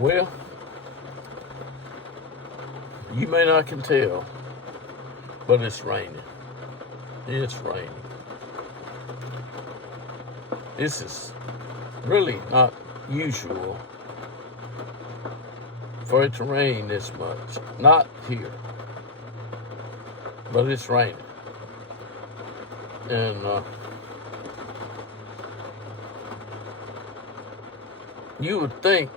Well, you may not can tell, but it's raining. It's raining. This is really not usual for it to rain this much. Not here, but it's raining. And you would think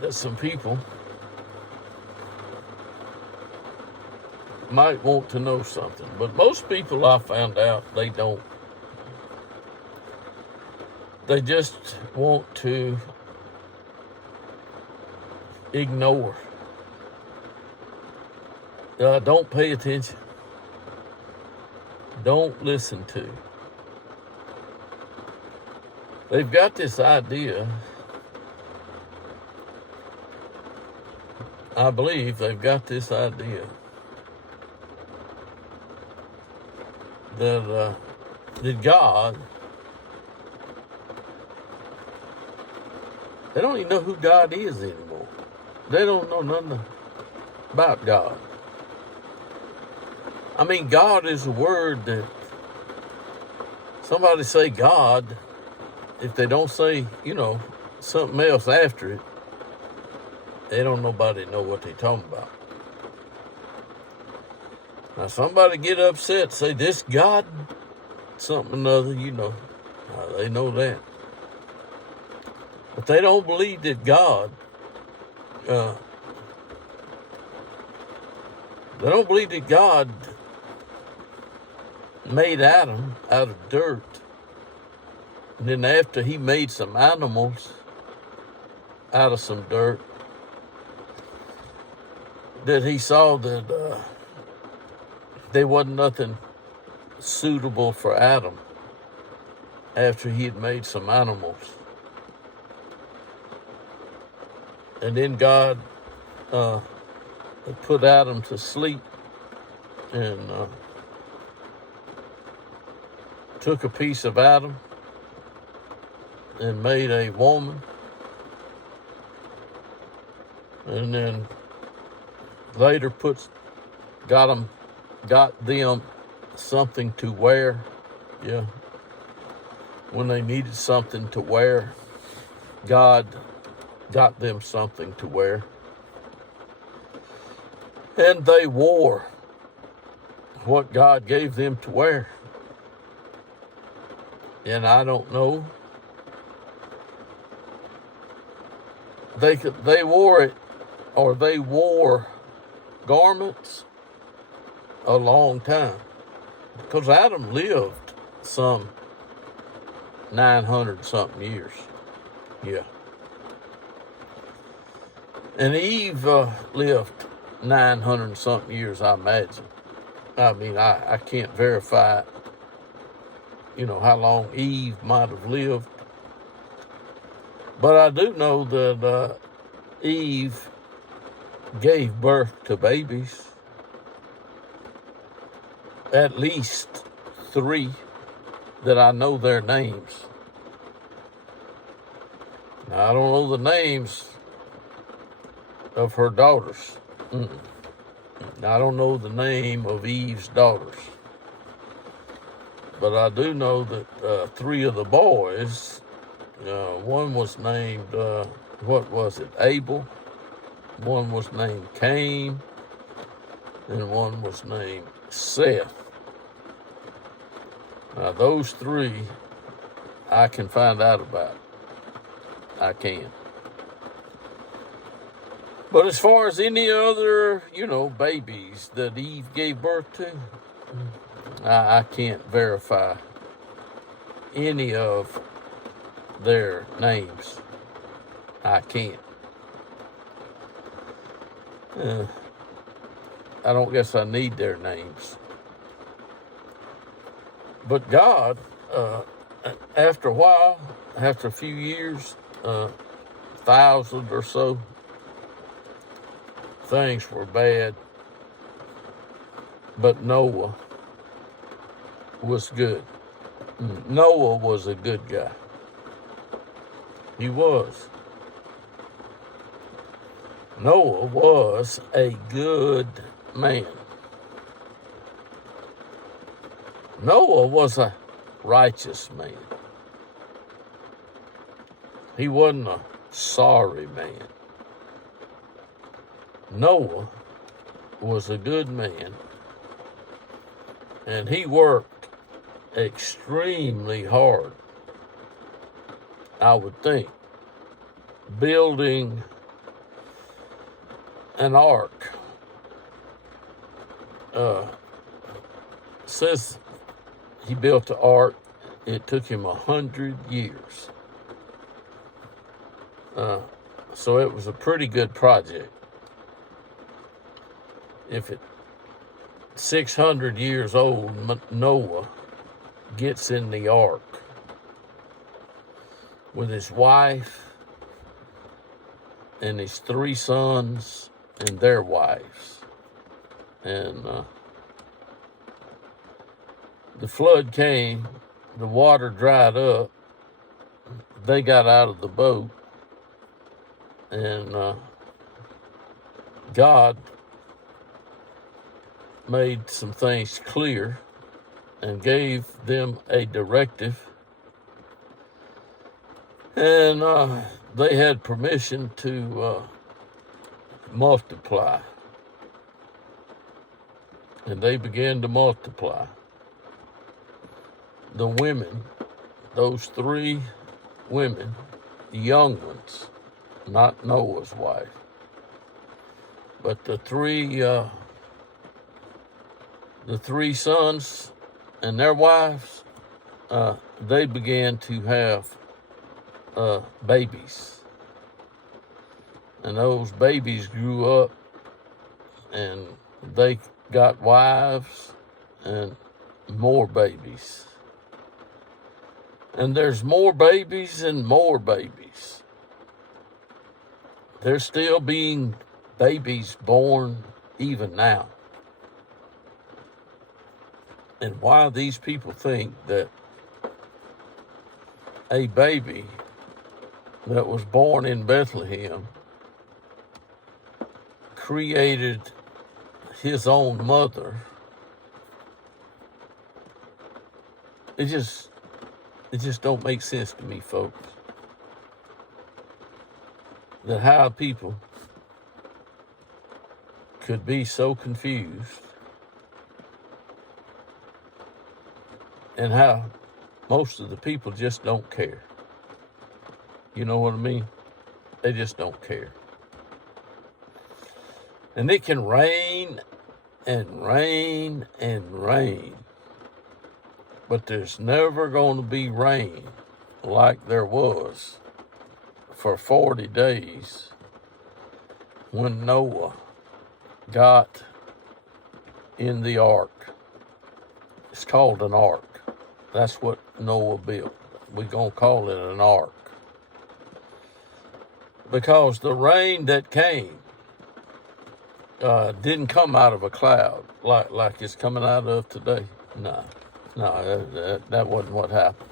that some people might want to know something, but most people I found out, they don't. They just want to ignore. Don't pay attention. Don't listen to. They've got this idea, I believe they've got this idea that God, they don't even know who God is anymore. They don't know nothing about God. I mean, God is a word that somebody say God, if they don't say, something else after it, they don't nobody know what they're talking about. Now, somebody get upset, say this God, something or other, they know that. But they don't believe that God, they don't believe that God made Adam out of dirt. And then after he made some animals out of some dirt, that he saw that there wasn't nothing suitable for Adam after he had made some animals. And then God put Adam to sleep and took a piece of Adam and made a woman, and then later got them something to wear. Yeah. When they needed something to wear, God got them something to wear. And they wore what God gave them to wear. And I don't know. They wore it, or they wore garments a long time, because Adam lived some 900 something years. Yeah. And Eve lived 900 something years, I imagine. I mean, I can't verify, how long Eve might have lived. But I do know that Eve gave birth to babies. At least 3 that I know their names. Now, I don't know the names of her daughters. Now, I don't know the name of Eve's daughters. But I do know that 3 of the boys, one was named, Abel. One was named Cain. And one was named Seth. Now, those 3, I can find out about. I can. But as far as any other, babies that Eve gave birth to, I can't verify any of their names. I can't. I don't guess I need their names. But God, after a while, after a few years, 1,000 or so, things were bad. But Noah was good. Noah was a good guy. He was. Noah was a good man. Noah was a righteous man. He wasn't a sorry man. Noah was a good man, and he worked extremely hard, I would think, building an ark. Says he built the ark. It took him 100 years. So it was a pretty good project. If it 600 years old, Noah gets in the ark with his wife and his 3 sons and their wives. And the flood came, the water dried up, they got out of the boat, and God made some things clear and gave them a directive, and they had permission to multiply, and they began to multiply. The women, those 3 women, young ones, not Noah's wife, but the three sons and their wives, they began to have babies. And those babies grew up, and they got wives and more babies. And there's more babies and more babies. There's still being babies born even now. And why these people think that a baby that was born in Bethlehem created his own mother, it just don't make sense to me, folks. That how people could be so confused, and how most of the people just don't care. You know what I mean? They just don't care. And it can rain and rain and rain, but there's never going to be rain like there was for 40 days when Noah got in the ark. It's called an ark. That's what Noah built. We're going to call it an ark, because the rain that came didn't come out of a cloud like it's coming out of today. No, that wasn't what happened.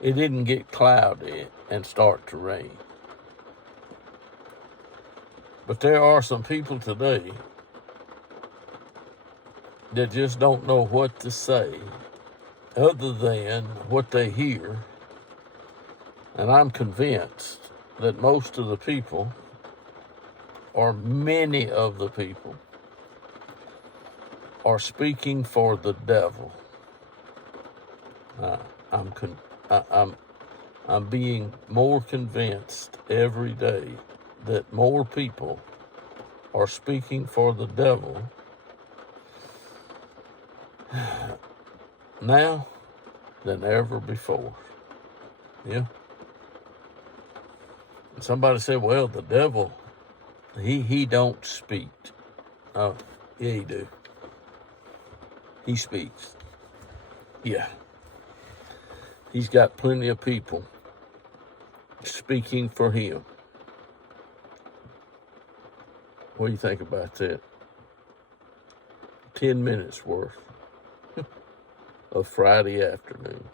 It didn't get cloudy and start to rain. But there are some people today that just don't know what to say other than what they hear. And I'm convinced that most of the people, or many of the people, are speaking for the devil. I'm being more convinced every day that more people are speaking for the devil now than ever before. Yeah. Somebody said, well, the devil, he don't speak. Oh, yeah, he do. He speaks. Yeah. He's got plenty of people speaking for him. What do you think about that? 10 minutes worth of Friday afternoon.